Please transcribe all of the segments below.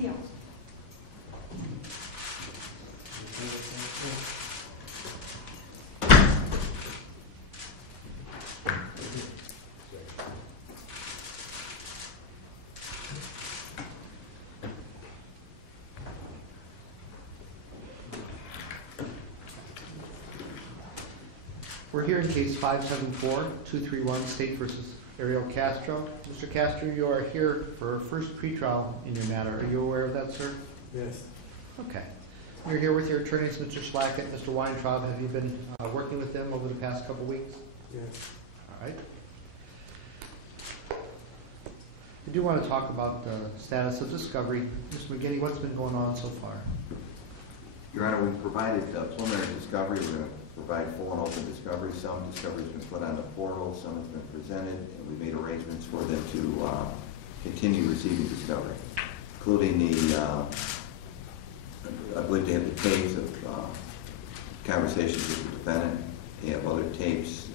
Deal. We're here in case 574-231, State versus Ariel Castro. Mr. Castro, you are here for a first pretrial in your matter. Are you aware of that, sir? Yes. Okay. You're here with your attorneys, Mr. Schlackett, Mr. Weintraub. Have you been working with them over the past couple weeks? Yes. All right. I do want to talk about the status of discovery. Mr. McGinney, what's been going on so far? Your Honor, we've provided preliminary discovery. We're going to provide full and open discovery. Some discovery has been put on the portal, some has been presented, and we made arrangements for them to continue receiving discovery, including the, I believe they have the tapes of conversations with the defendant. They have other tapes.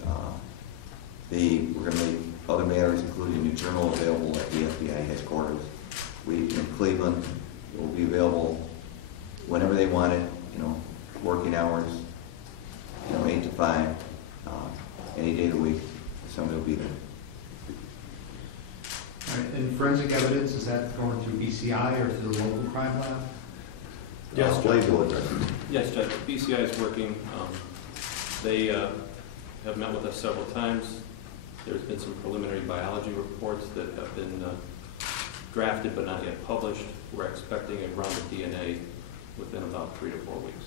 We're going to make other matters, including the journal, available at the FBI headquarters. In Cleveland, it will be available whenever they want it, working hours, 8 to 5, any day of the week, somebody will be there. All right. And forensic evidence, is that going through BCI or through the local crime lab? Yes, Judge. Yes, Judge. BCI is working. They have met with us several times. There's been some preliminary biology reports that have been drafted but not yet published. We're expecting a round of DNA within about 3 to 4 weeks.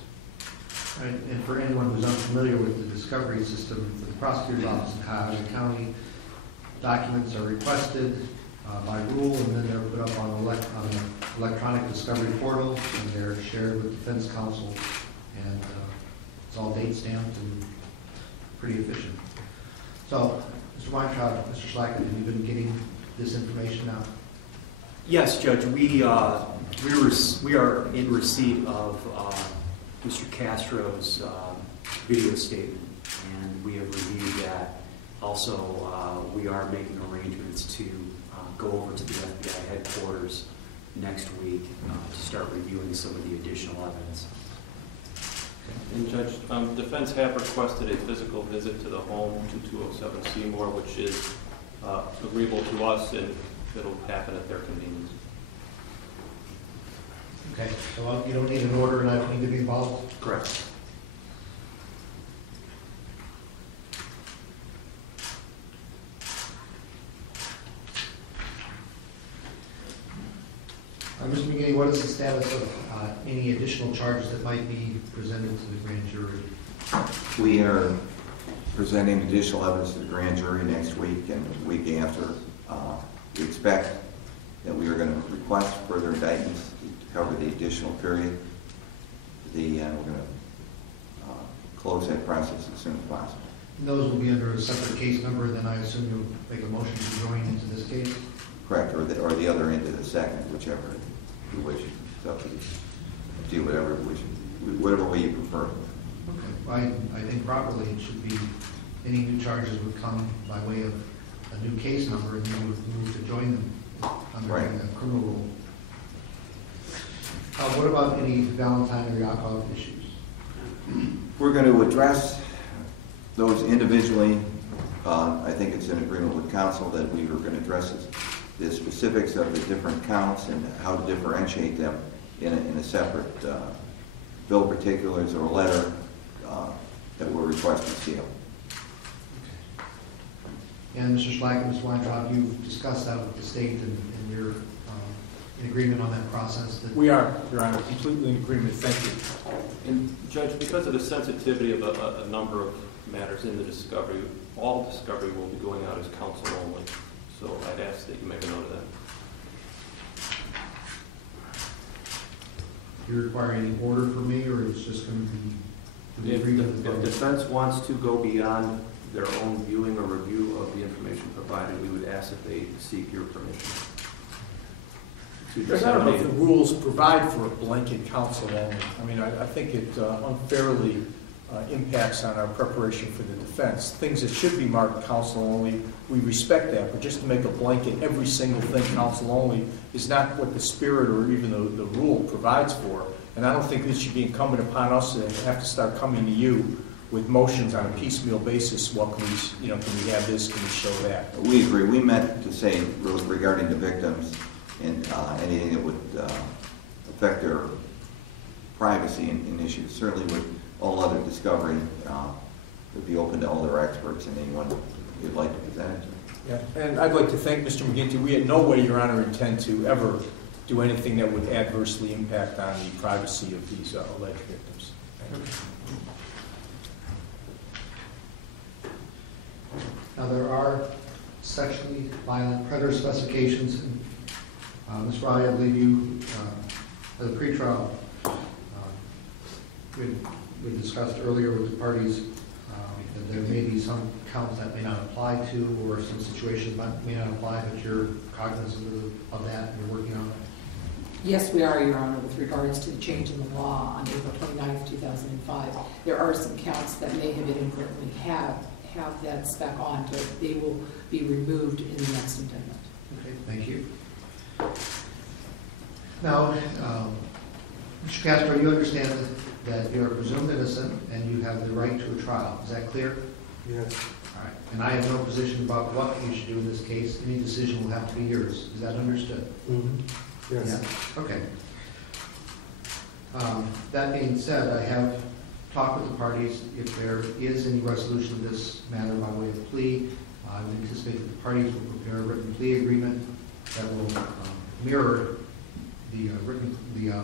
Right, and for anyone who's unfamiliar with the discovery system, for the prosecutor's office in Cuyahoga County, documents are requested by rule, and then they're put up on an electronic discovery portal, and they're shared with defense counsel, and it's all date stamped and pretty efficient. So, Mr. Weintraub, Mr. Schlackett, have you been getting this information now? Yes, Judge. We are in receipt of Mr. Castro's video statement, and we have reviewed that. Also, we are making arrangements to go over to the FBI headquarters next week to start reviewing some of the additional evidence. And Judge, defense have requested a physical visit to the home, 2207 Seymour, which is agreeable to us, and it'll happen at their convenience. Okay, so you don't need an order and I don't need to be involved? Correct. Mr. McGinney, what is the status of any additional charges that might be presented to the grand jury? We are presenting additional evidence to the grand jury next week and the week after. We expect that we are going to request further indictments to cover the additional period. We're going to close that process as soon as possible. And those will be under a separate case number, then I assume you'll make a motion to join into this case? Correct, or the other end of the second, whichever you wish. It's up to you. Do whatever way you prefer. Okay, well, I think properly it should be any new charges would come by way of a new case number, and then you would move to join them under the criminal rule. What about any Valentine or Yakov issues? We're going to address those individually. I think it's an agreement with counsel that we are going to address the specifics of the different counts and how to differentiate them in a separate bill of particulars or letter that we're requesting seal. And Mr. Schlack and Mr. Weintraub, you've discussed that with the state, and you're in agreement on that process? We are, Your Honor, completely in agreement. Thank you. And Judge, because of the sensitivity of a number of matters in the discovery, all discovery will be going out as counsel only. So I'd ask that you make a note of that. Do you require any order from me, or it's just going to be the agreement of the If parties? defense wants to go beyond their own viewing or review of the information provided, we would ask that they seek your permission. I don't know if the rules provide for a blanket counsel only. I mean, I think it unfairly impacts on our preparation for the defense. Things that should be marked counsel only, we respect that, but just to make a blanket, every single thing counsel only is not what the spirit or even the rule provides for. And I don't think this should be incumbent upon us to have to start coming to you with motions on a piecemeal basis. What can we, can we have this, can we show that? We agree. We meant to say regarding the victims and anything that would affect their privacy and issues. Certainly with all other discovery, would be open to all their experts and anyone who'd like to present it to. Yeah, and I'd like to thank Mr. McGinty. We had no way, Your Honor, intend to ever do anything that would adversely impact on the privacy of these alleged victims. Thank you. Now, there are sexually violent predator specifications. Ms. Raleigh, I believe you, as a pretrial, we discussed earlier with the parties that there may be some counts that may not apply to, or some situations that may not apply, but you're cognizant of that and you're working on it. Yes, we are, Your Honor, with regards to the change in the law on April 29th, 2005. There are some counts that may have inadvertently have that spec on, but they will be removed in the next amendment. Okay, thank you. Now, Mr. Castro, you understand that you are presumed innocent and you have the right to a trial. Is that clear? Yes. All right. And I have no position about what you should do in this case. Any decision will have to be yours. Is that understood? Mm-hmm. Yes. Yeah? Okay. That being said, I have talked with the parties. If there is any resolution of this matter by way of plea, I would anticipate that the parties will prepare a written plea agreement that will mirror the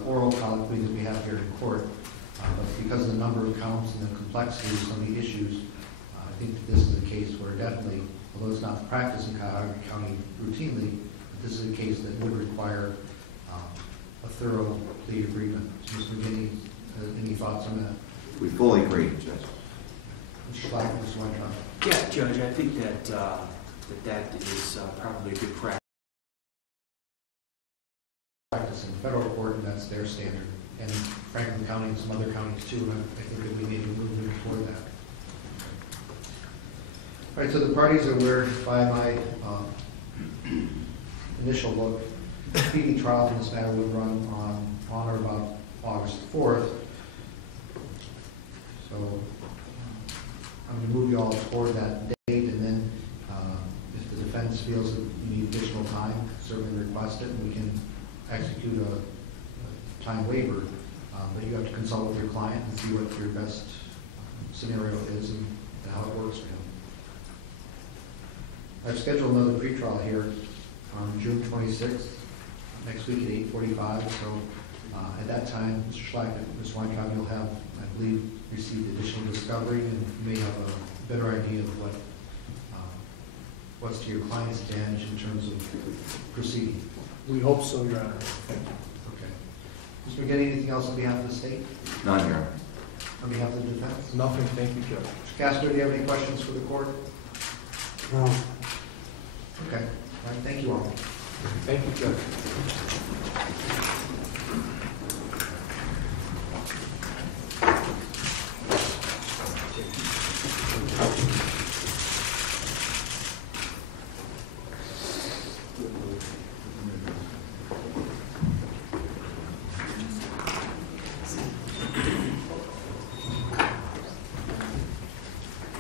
oral colloquy that we have here in court. But because of the number of counts and the complexity of some of the issues, I think that this is a case where definitely, although it's not the practice in Cuyahoga County routinely, but this is a case that would require a thorough plea agreement. So, Mr. McGinney, any thoughts on that? We fully agree, Judge. Mr. Black, Mr. Weintraub? Yeah, Judge, I think that that is probably a good practice. Practice in federal court, and that's their standard. And Franklin County and some other counties too, and I think that we need to move toward that. All right, so the parties are aware by my initial look, the speedy trial in this matter would run on or about August 4th. So I'm going to move you all toward that date, and then if the defense feels that you need additional time, certainly request it, and we can execute a time waiver. But you have to consult with your client and see what your best scenario is and how it works for him. I've scheduled another pretrial here on June 26th, next week at 8:45. So at that time, Mr. Schlack and Ms. Weintraub, you'll have, I believe, received additional discovery, and you may have a better idea of what's to your client's advantage in terms of proceeding. We hope so, Your Honor. Thank you. Okay. Mr. McGinney, anything else on behalf of the state? None, Your Honor. On behalf of the defense? Nothing. Thank you, Judge. Mr. Castro, do you have any questions for the court? No. Okay. All right. Thank you all. Thank you, Judge.